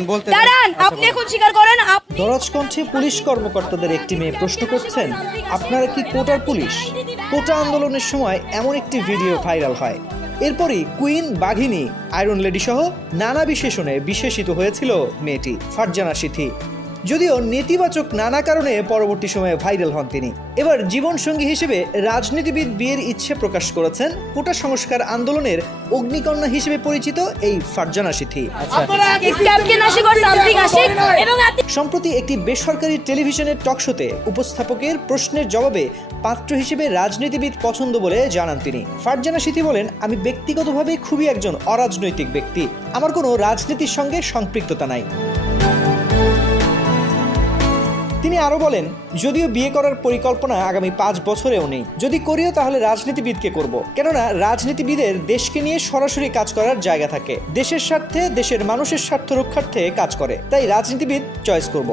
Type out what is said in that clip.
দাঁড়ান, আপনি এখন স্বীকার করেন দরাজকণ্ঠে পুলিশ কর্মকর্তাদের একটি মেয়ে প্রশ্ন করছেন, আপনারা কি কোটার পুলিশ? কোটা আন্দোলনের সময় এমন একটি ভিডিও ভাইরাল হয়। এরপরই কুইন, বাঘিনী, আয়রন লেডি সহ নানা বিশেষণে বিশেষিত হয়েছিল মেয়েটি ফারজানা সিথি। যদিও নেতিবাচক নানা কারণে পরবর্তী সময়ে ভাইরাল হন তিনি। এবার জীবনসঙ্গী হিসেবে রাজনীতিবিদ বিয়ের ইচ্ছে প্রকাশ করেছেন কোটা সংস্কার আন্দোলনের অগ্নিকন্যা হিসেবে পরিচিত এই ফারজানা সিথি। সম্প্রতি একটি বেসরকারি টেলিভিশনের টকশোতে উপস্থাপকের প্রশ্নের জবাবে পাত্র হিসেবে রাজনীতিবিদ পছন্দ বলে জানান তিনি। ফারজানা সিথি বলেন, আমি ব্যক্তিগতভাবে খুবই একজন অরাজনৈতিক ব্যক্তি, আমার কোনো রাজনীতির সঙ্গে সম্পৃক্ততা নাই। তিনি আরো বলেন, যদিও বিয়ে করার পরিকল্পনা আগামী 5 বছরেও নেই, যদি করিও তাহলে রাজনীতিবিদকে করব, কেননা রাজনীতিবিদের দেশকে নিয়ে সরাসরি কাজ করার জায়গা থাকে, দেশের স্বার্থে, দেশের মানুষের স্বার্থ রক্ষার্থে কাজ করে, তাই রাজনীতিবিদ চয়েস করব।